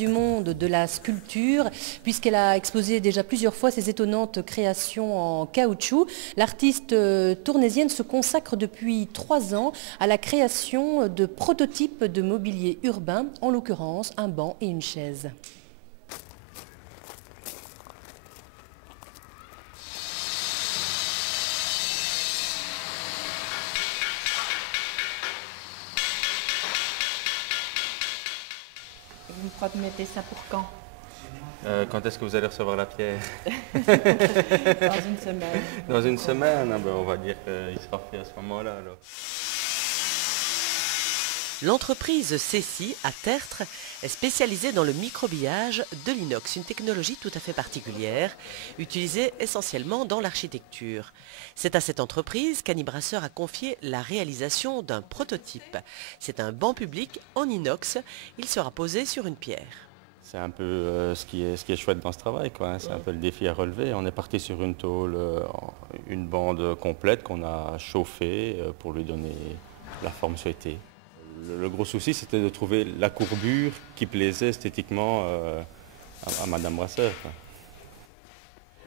Du monde de la sculpture, puisqu'elle a exposé déjà plusieurs fois ses étonnantes créations en caoutchouc. L'artiste tournaisienne se consacre depuis 3 ans à la création de prototypes de mobilier urbain, en l'occurrence un banc et une chaise. Vous me promettez ça pour quand? Quand est-ce que vous allez recevoir la pierre? Dans une semaine. Dans une semaine, ah ben, on va dire qu'il sera fait à ce moment-là. Alors. L'entreprise Ceci à Tertre est spécialisée dans le microbillage de l'inox, une technologie tout à fait particulière, utilisée essentiellement dans l'architecture. C'est à cette entreprise qu'Annie Brasseur a confié la réalisation d'un prototype. C'est un banc public en inox, il sera posé sur une pierre. C'est un peu ce qui est chouette dans ce travail, quoi, hein. C'est un peu le défi à relever. On est parti sur une tôle, une bande complète qu'on a chauffée pour lui donner la forme souhaitée. Le gros souci, c'était de trouver la courbure qui plaisait esthétiquement à Madame Brasseur, quoi.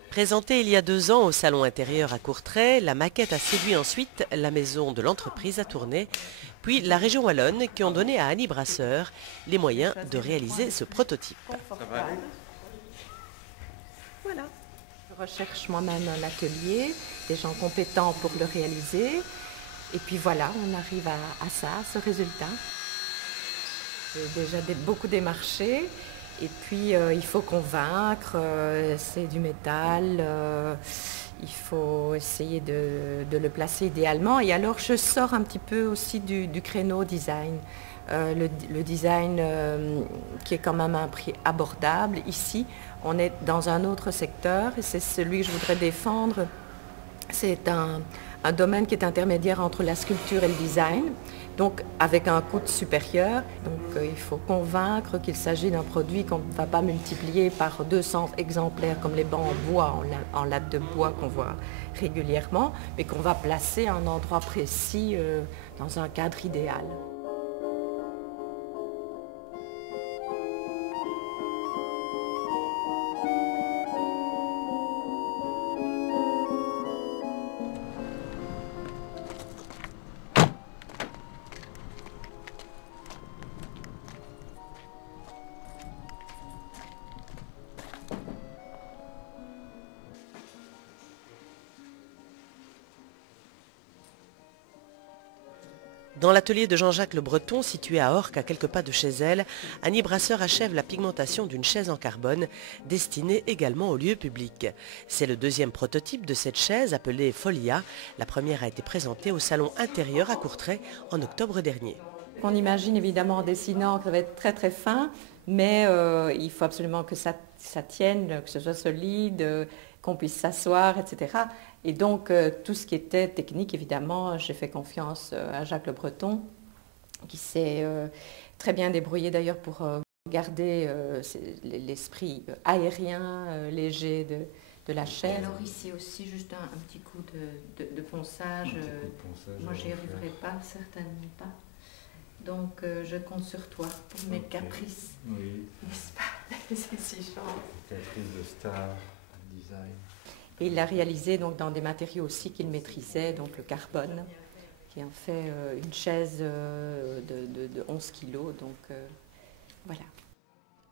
Présentée il y a 2 ans au salon intérieur à Courtrai, la maquette a séduit ensuite la maison de l'entreprise à Tournai, puis la région wallonne qui ont donné à Annie Brasseur les moyens de réaliser ce prototype. Voilà. Je recherche moi-même un atelier, des gens compétents pour le réaliser. Et puis voilà, on arrive à ça, à ce résultat. J'ai déjà beaucoup démarché. Et puis il faut convaincre, c'est du métal, il faut essayer de le placer idéalement. Et alors je sors un petit peu aussi du créneau design. Le design qui est quand même à un prix abordable. Ici, on est dans un autre secteur et c'est celui que je voudrais défendre. C'est un domaine qui est intermédiaire entre la sculpture et le design, donc avec un coût supérieur. Donc il faut convaincre qu'il s'agit d'un produit qu'on ne va pas multiplier par 200 exemplaires comme les bancs en bois, en latte de bois qu'on voit régulièrement, mais qu'on va placer à un endroit précis dans un cadre idéal. Dans l'atelier de Jean-Jacques Le Breton, situé à Orques, à quelques pas de chez elle, Annie Brasseur achève la pigmentation d'une chaise en carbone, destinée également au lieu public. C'est le 2e prototype de cette chaise, appelée Folia. La première a été présentée au salon intérieur à Courtrai en octobre dernier. On imagine évidemment en dessinant que ça va être très très fin, mais il faut absolument que ça tienne, que ce soit solide, qu'on puisse s'asseoir, etc. Et donc tout ce qui était technique, évidemment, j'ai fait confiance à Jacques Le Breton, qui s'est très bien débrouillé d'ailleurs pour garder l'esprit aérien, léger de la chaise. Alors ici aussi, juste un petit coup de ponçage. Moi, j'y arriverai pas, certainement pas. Donc je compte sur toi pour mes caprices. Oui. N'est-ce pas? C'est si gentil. Caprice de star, design. Et il l'a réalisé donc, dans des matériaux aussi qu'il maîtrisait, donc le carbone, qui en fait une chaise de 11 kilos. Donc voilà.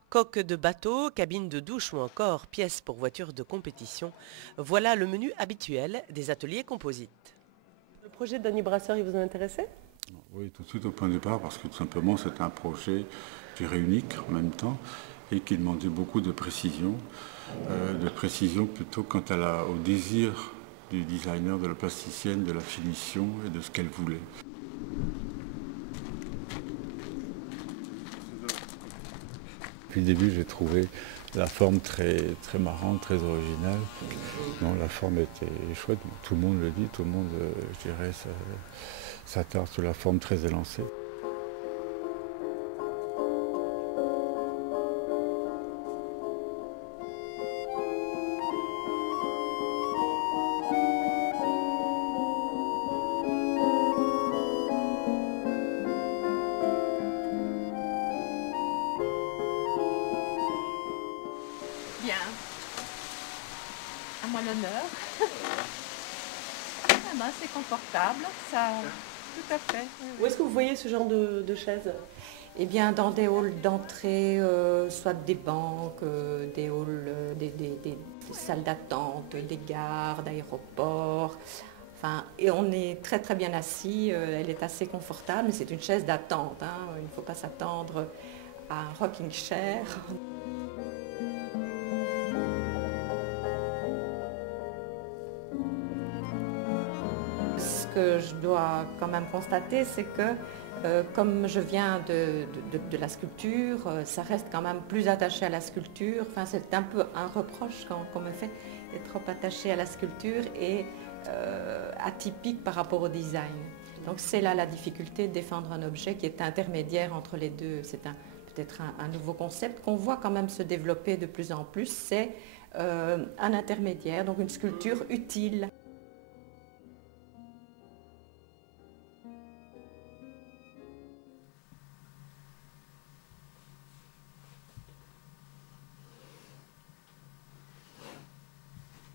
Coque de bateau, cabine de douche ou encore pièces pour voitures de compétition, voilà le menu habituel des ateliers composites. Le projet d'Annie Brasseur, il vous a intéressé ? Oui, tout de suite au point de départ, parce que tout simplement c'est un projet, je dirais, unique en même temps, et qui demandait beaucoup de précision plutôt quant au désir du designer, de la plasticienne, de la finition et de ce qu'elle voulait. Depuis le début, j'ai trouvé la forme très, très marrante, très originale. Non, la forme était chouette, tout le monde le dit, tout le monde, je dirais, s'attarde sur la forme très élancée. bien. À moi l'honneur. Ah ben, c'est confortable, ça, tout à fait. Oui, Où est-ce que vous voyez ce genre de chaise? Eh bien, dans des halls d'entrée, soit des banques, des halls, des salles d'attente, des gares, d'aéroports. Enfin, et on est très très bien assis, elle est assez confortable, mais c'est une chaise d'attente. Hein. Il ne faut pas s'attendre à un rocking chair. Ce que je dois quand même constater, c'est que comme je viens de la sculpture, ça reste quand même plus attaché à la sculpture. Enfin, c'est un peu un reproche qu'on me fait d'être trop attaché à la sculpture et atypique par rapport au design. Donc c'est là la difficulté de défendre un objet qui est intermédiaire entre les deux. C'est peut-être un nouveau concept qu'on voit quand même se développer de plus en plus. C'est un intermédiaire, donc une sculpture utile.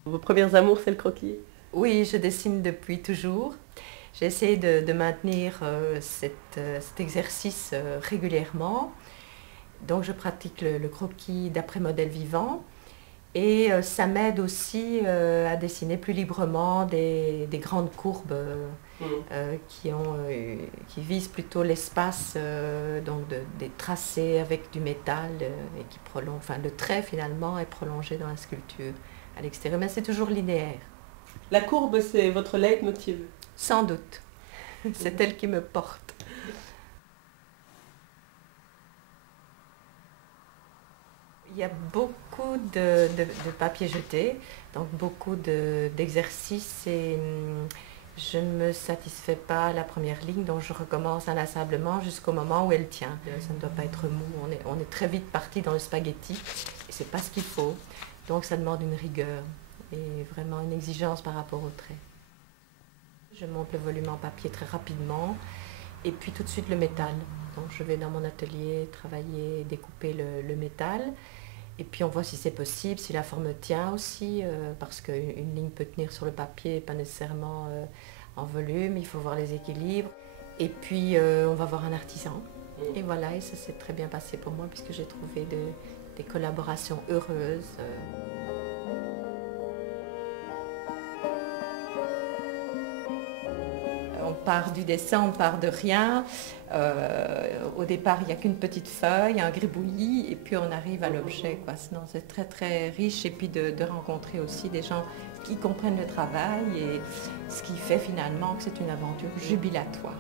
Vos premières amours, c'est le croquis? Oui, je dessine depuis toujours. J'ai essayé de maintenir cet exercice régulièrement. Donc je pratique le croquis d'après modèle vivant. Et ça m'aide aussi à dessiner plus librement des grandes courbes qui visent plutôt l'espace, donc des tracés avec du métal et qui prolongent, enfin le trait finalement est prolongé dans la sculpture à l'extérieur, mais c'est toujours linéaire. La courbe, c'est votre leitmotiv? Sans doute, c'est elle qui me porte. Il y a beaucoup de papier jeté, donc beaucoup d'exercices et je ne me satisfais pas à la première ligne, donc je recommence inlassablement jusqu'au moment où elle tient. Ça ne doit pas être mou, on est très vite parti dans le spaghetti et c'est pas ce qu'il faut, donc ça demande une rigueur et vraiment une exigence par rapport au trait. Je monte le volume en papier très rapidement et puis tout de suite le métal. Donc je vais dans mon atelier travailler, découper le métal. Et puis on voit si c'est possible, si la forme tient aussi, parce qu'une ligne peut tenir sur le papier, pas nécessairement en volume, il faut voir les équilibres. Et puis on va voir un artisan. Et voilà, et ça s'est très bien passé pour moi puisque j'ai trouvé des collaborations heureuses. On part du dessin, on part de rien. Au départ, il n'y a qu'une petite feuille, un gribouillis, et puis on arrive à l'objet. Sinon, c'est très très riche. Et puis de rencontrer aussi des gens qui comprennent le travail et ce qui fait finalement que c'est une aventure jubilatoire.